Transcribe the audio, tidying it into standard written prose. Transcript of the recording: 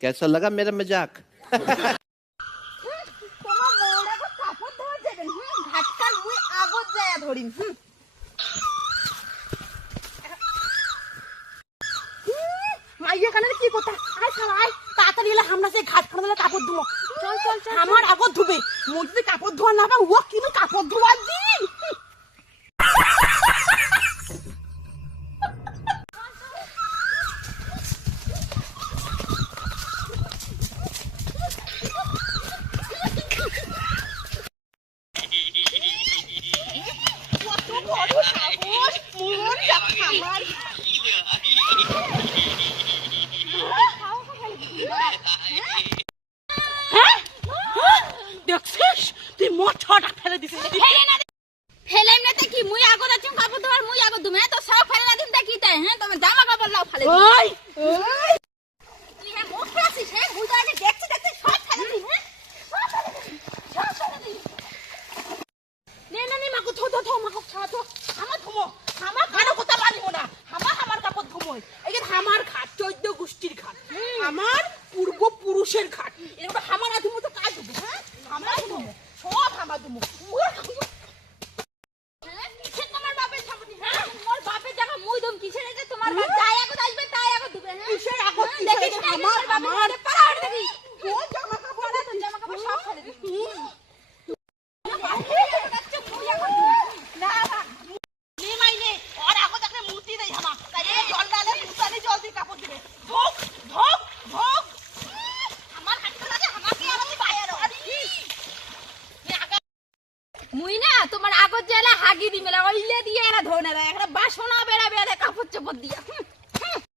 कैसा लगा मेरा मजाक? আমার আগত ধুবে মধ্যে কাপড় ধোয়া না ও কিন্তু কাপড় ধোয়ার দিন দেখছিস তুই মোট ছটা ফেলে দিছিস ফেলাই না কি মুই আগত আছি কাপড় ধোয়ার মুই আগত দুমে তো সব ফেলে না দিন দেখি তাই হ্যাঁ তুমি জামা কাপড় লাও ফেলে ওই তুই হ্যাঁ মোট ফেলাছিস হ্যাঁ মুই তো আগে দেখছি দেখছি সব ফেলে দিই হ্যাঁ সব ফেলে দিই নে মাকো ধো মাকো ছাড়া তো আমার ধুমো আমার কারো কথা মানিব না আমার কাপড় ধুমোই এই যে আমার খাট 14 গোষ্ঠীর খাট আমার পূর্বপুরুষের খাট এরকম আমার ধুমো তো কাজ হবে হ্যাঁ আমার ধুমো সব আমার ধুমো তোমার বাপের সামনে হ্যাঁ মোর বাপের জায়গা মুই দম কিসের এটা তোমার বাপ যাই আগত আসবে তাই আগত দিবে হ্যাঁ কিসের আগত দেখিস না আমার পাড়া দেখি তোর জামা কাপড় সব ফেলে দিবি মুই না তোমার আগত জেলা হাগি দি মেলা ওইলে দিয়ে এরা ধরে না একটা বাসনা বেড়া বেড়া কাপড় চোপড় দিয়া